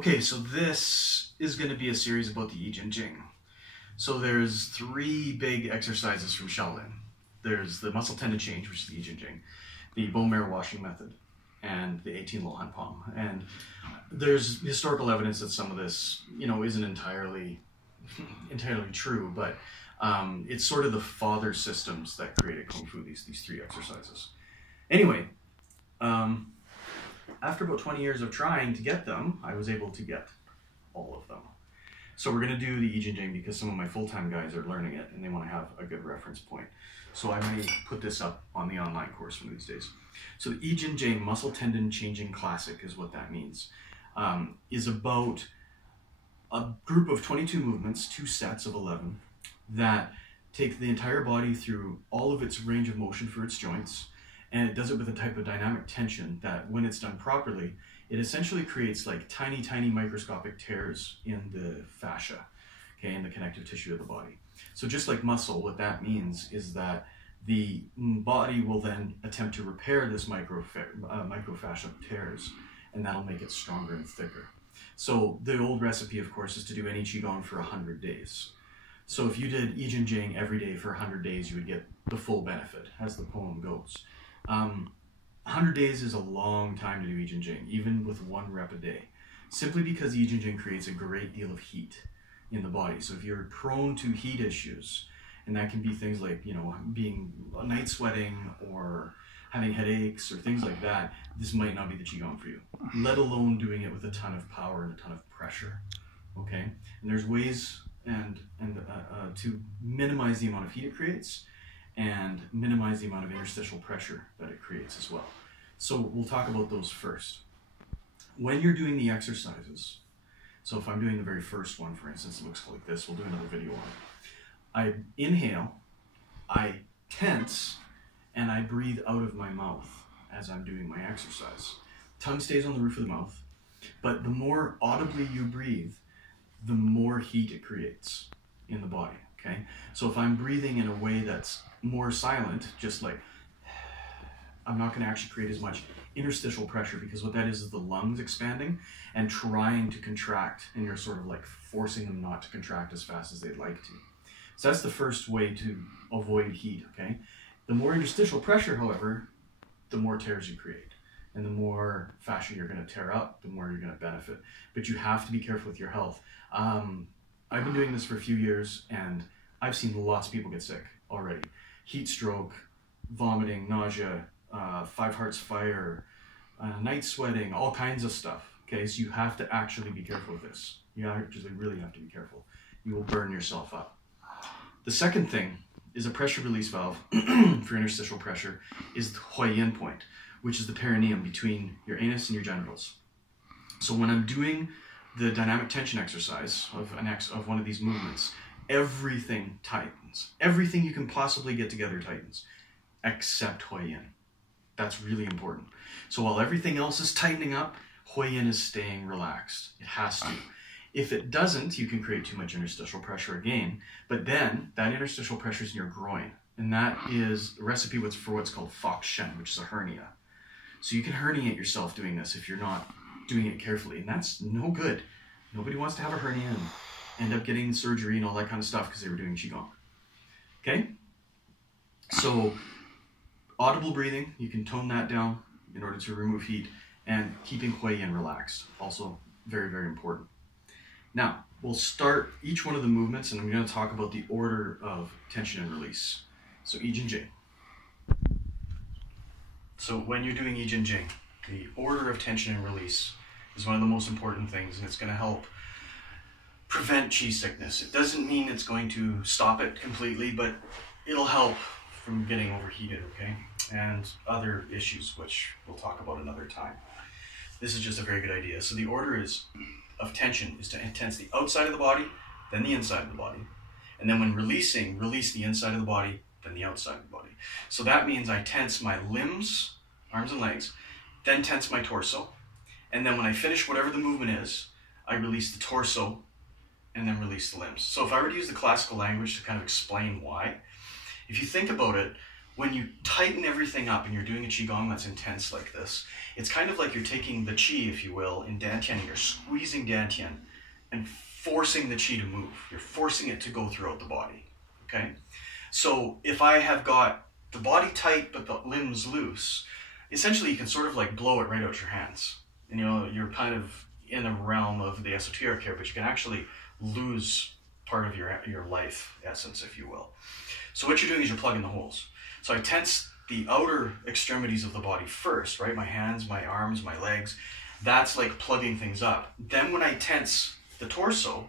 Okay, so this is going to be a series about the YIJINJING. So there's 3 big exercises from shaolin. There's the muscle tendon change, which is the YIJINJING, the bone marrow washing method, and the 18 Lohan palm. And there's historical evidence that some of this, isn't entirely true, but it's sort of the father systems that created Kung Fu, these 3 exercises. Anyway, after about 20 years of trying to get them, I was able to get all of them. So we're going to do the YIJINJING because some of my full-time guys are learning it and they want to have a good reference point. So I may put this up on the online course one of these days. So the YIJINJING, Muscle Tendon Changing Classic is what that means. Is about a group of 22 movements, 2 sets of 11, that take the entire body through all of its range of motion for its joints. And it does it with a type of dynamic tension that, when it's done properly, it essentially creates like tiny, tiny microscopic tears in the fascia, okay, in the connective tissue of the body. So just like muscle, what that means is that the body will then attempt to repair this microfascial tears, and that'll make it stronger and thicker. So the old recipe, of course, is to do any Qigong for 100 days. So if you did YIJINJING every day for 100 days, you would get the full benefit, as the poem goes. 100 days is a long time to do YIJINJING, even with 1 rep a day, simply because YIJINJING creates a great deal of heat in the body. So if you're prone to heat issues, and that can be things like, being night sweating or having headaches or things like that, this might not be the Qigong for you, let alone doing it with a ton of power and a ton of pressure, okay? And there's ways to minimize the amount of heat it creates and minimize the amount of interstitial pressure that it creates as well. So we'll talk about those first. When you're doing the exercises, so if I'm doing the very first one, for instance, it looks like this, we'll do another video on it. I inhale, I tense, and I breathe out of my mouth as I'm doing my exercise. Tongue stays on the roof of the mouth, but the more audibly you breathe, the more heat it creates in the body, okay? So if I'm breathing in a way that's more silent, just like, I'm not going to actually create as much interstitial pressure, because what that is the lungs expanding and trying to contract, and you're sort of like forcing them not to contract as fast as they'd like to. So that's the first way to avoid heat, okay? The more interstitial pressure, however, the more tears you create. And the more fascia you're going to tear up, the more you're going to benefit. But you have to be careful with your health. I've been doing this for a few years, and I've seen lots of people get sick already. Heat stroke, vomiting, nausea, 5 hearts fire, night sweating, all kinds of stuff. Okay, so you have to actually be careful with this. You actually really have to be careful. You will burn yourself up. The second thing is a pressure release valve for interstitial pressure is the YIJINJING point, which is the perineum between your anus and your genitals. So when I'm doing the dynamic tension exercise of one of these movements, everything tightens. Everything you can possibly get together tightens, except YIJINJING. That's really important. So while everything else is tightening up, YIJINJING is staying relaxed. It has to. If it doesn't, you can create too much interstitial pressure again, but then that interstitial pressure is in your groin, and that is a recipe for what's called fox shen, which is a hernia. So you can herniate yourself doing this if you're not doing it carefully, and that's no good. Nobody wants to have a hernia and end up getting surgery and all that kind of stuff because they were doing Qigong. Okay? So audible breathing, you can tone that down in order to remove heat, and keeping YIJINJING relaxed, also very, very important. Now, we'll start each one of the movements, and I'm going to talk about the order of tension and release. So YIJINJING. So when you're doing YIJINJING, the order of tension and release is one of the most important things, and it's going to help prevent chi sickness. It doesn't mean it's going to stop it completely, but it'll help from getting overheated, okay? And other issues, which we'll talk about another time. This is just a very good idea. So the order of tension is to tense the outside of the body, then the inside of the body. And then when releasing, release the inside of the body, then the outside of the body. So that means I tense my limbs, arms and legs, then tense my torso. And then when I finish whatever the movement is, I release the torso and then release the limbs. So if I were to use the classical language to kind of explain why, if you think about it, when you tighten everything up and you're doing a qigong that's intense like this, it's kind of like you're taking the qi, if you will, in dantian, and you're squeezing dantian and forcing the qi to move. You're forcing it to go throughout the body, okay? So if I have got the body tight but the limbs loose, essentially you can sort of like blow it right out your hands. And you know, you're kind of in the realm of the esoteric here, but you can actually lose part of your life essence, if you will. So what you're doing is you're plugging the holes. So I tense the outer extremities of the body first, right? My hands, my arms, my legs. That's like plugging things up. Then when I tense the torso,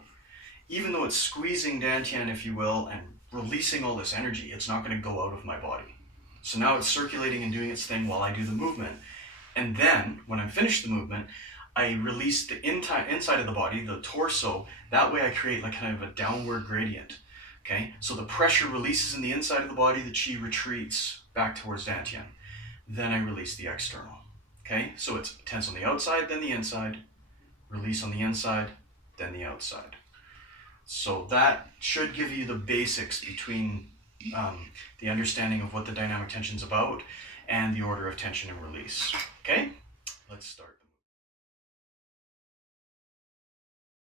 even though it's squeezing dantian, if you will, and releasing all this energy, it's not going to go out of my body. So now it's circulating and doing its thing while I do the movement. And then when I'm finished the movement, I release the inside of the body, the torso. That way I create like kind of a downward gradient. Okay, so the pressure releases in the inside of the body, the qi retreats back towards dantian. Then I release the external. Okay, so it's tense on the outside, then the inside, release on the inside, then the outside. So that should give you the basics between the understanding of what the dynamic tension is about and the order of tension and release. Okay, let's start.